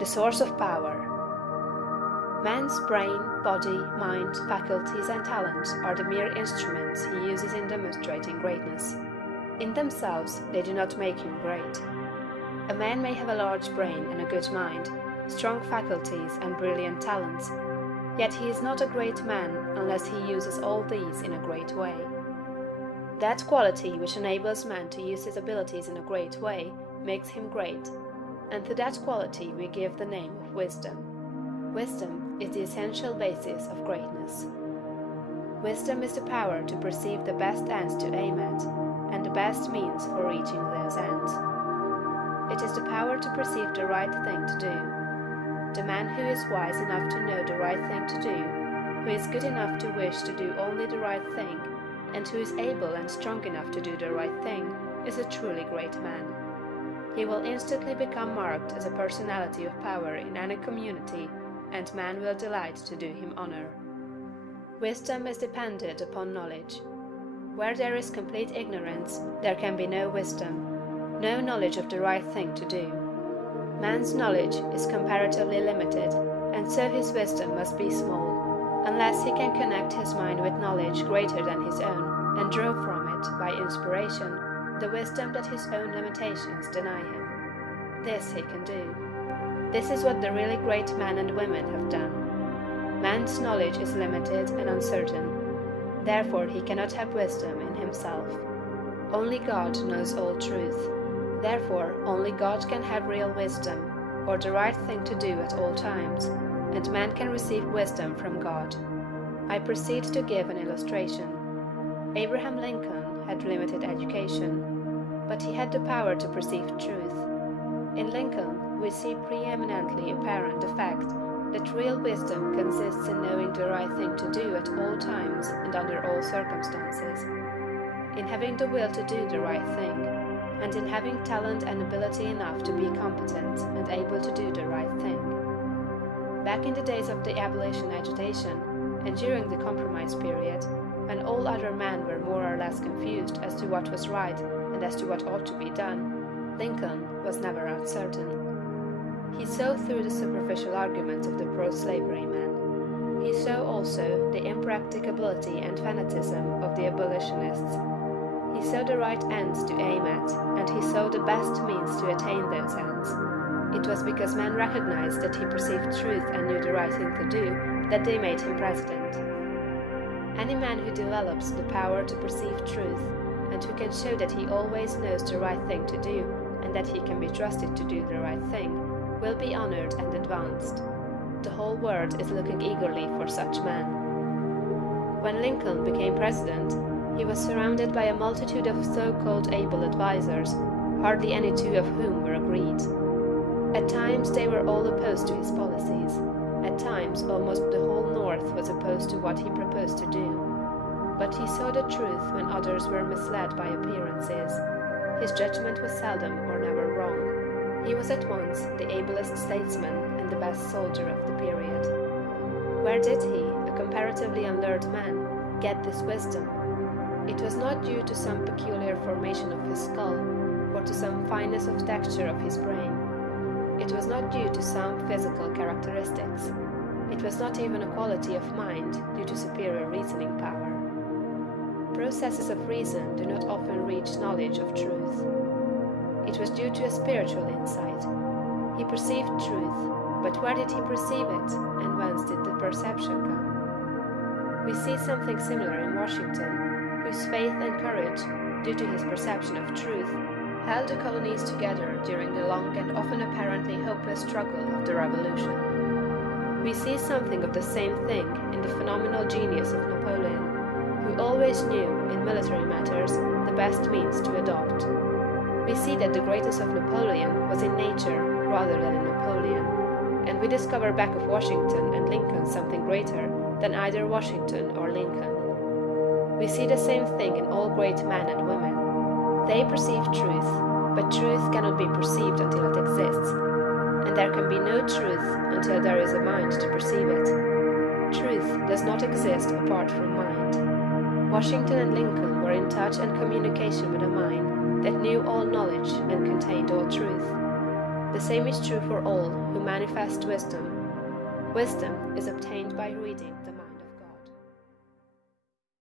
the source of power. Man's brain, body, mind, faculties, and talents are the mere instruments he uses in demonstrating greatness. In themselves, they do not make him great. A man may have a large brain and a good mind, strong faculties and brilliant talents, yet he is not a great man unless he uses all these in a great way. That quality which enables man to use his abilities in a great way makes him great, and to that quality we give the name of wisdom. Wisdom is the essential basis of greatness. Wisdom is the power to perceive the best ends to aim at, and the best means for reaching those ends. It is the power to perceive the right thing to do. The man who is wise enough to know the right thing to do, who is good enough to wish to do only the right thing, and who is able and strong enough to do the right thing, is a truly great man. He will instantly become marked as a personality of power in any community, and man will delight to do him honor. Wisdom is dependent upon knowledge. Where there is complete ignorance, there can be no wisdom, no knowledge of the right thing to do. Man's knowledge is comparatively limited, and so his wisdom must be small, unless he can connect his mind with knowledge greater than his own, and draw from it, by inspiration, the wisdom that his own limitations deny him. This he can do. This is what the really great men and women have done. Man's knowledge is limited and uncertain. Therefore he cannot have wisdom in himself. Only God knows all truth. Therefore only God can have real wisdom, or the right thing to do at all times, and man can receive wisdom from God. I proceed to give an illustration. Abraham Lincoln had limited education, but he had the power to perceive truth. In Lincoln, we see preeminently apparent the fact that real wisdom consists in knowing the right thing to do at all times and under all circumstances, in having the will to do the right thing, and in having talent and ability enough to be competent and able to do the right thing. Back in the days of the abolition agitation, and during the compromise period, when all other men were more or less confused as to what was right and as to what ought to be done, Lincoln was never uncertain. He saw through the superficial arguments of the pro-slavery men. He saw also the impracticability and fanaticism of the abolitionists. He saw the right ends to aim at, and he saw the best means to attain those ends. It was because men recognized that he perceived truth and knew the right thing to do that they made him president. Any man who develops the power to perceive truth, and who can show that he always knows the right thing to do, and that he can be trusted to do the right thing, will be honored and advanced. The whole world is looking eagerly for such men. When Lincoln became president, he was surrounded by a multitude of so-called able advisers, hardly any two of whom were agreed. At times they were all opposed to his policies. At times almost the whole North was opposed to what he proposed to do. But he saw the truth when others were misled by appearances. His judgment was seldom or never wrong. He was at once the ablest statesman and the best soldier of the period. Where did he, a comparatively unlearned man, get this wisdom? It was not due to some peculiar formation of his skull, or to some fineness of texture of his brain. It was not due to some physical characteristics. It was not even a quality of mind due to superior reasoning power. Processes of reason do not often reach knowledge of truth. It was due to a spiritual insight. He perceived truth, but where did he perceive it, and whence did the perception come? We see something similar in Washington, whose faith and courage, due to his perception of truth, held the colonies together during the long and often apparently hopeless struggle of the Revolution. We see something of the same thing in the phenomenal genius of Napoleon, who always knew, in military matters, the best means to adopt. We see that the greatness of Napoleon was in nature rather than in Napoleon, and we discover back of Washington and Lincoln something greater than either Washington or Lincoln. We see the same thing in all great men and women. They perceive truth, but truth cannot be perceived until it exists, and there can be no truth until there is a mind to perceive it. Truth does not exist apart from mind. Washington and Lincoln were in touch and communication with a mind that knew all knowledge and contained all truth. The same is true for all who manifest wisdom. Wisdom is obtained by reading the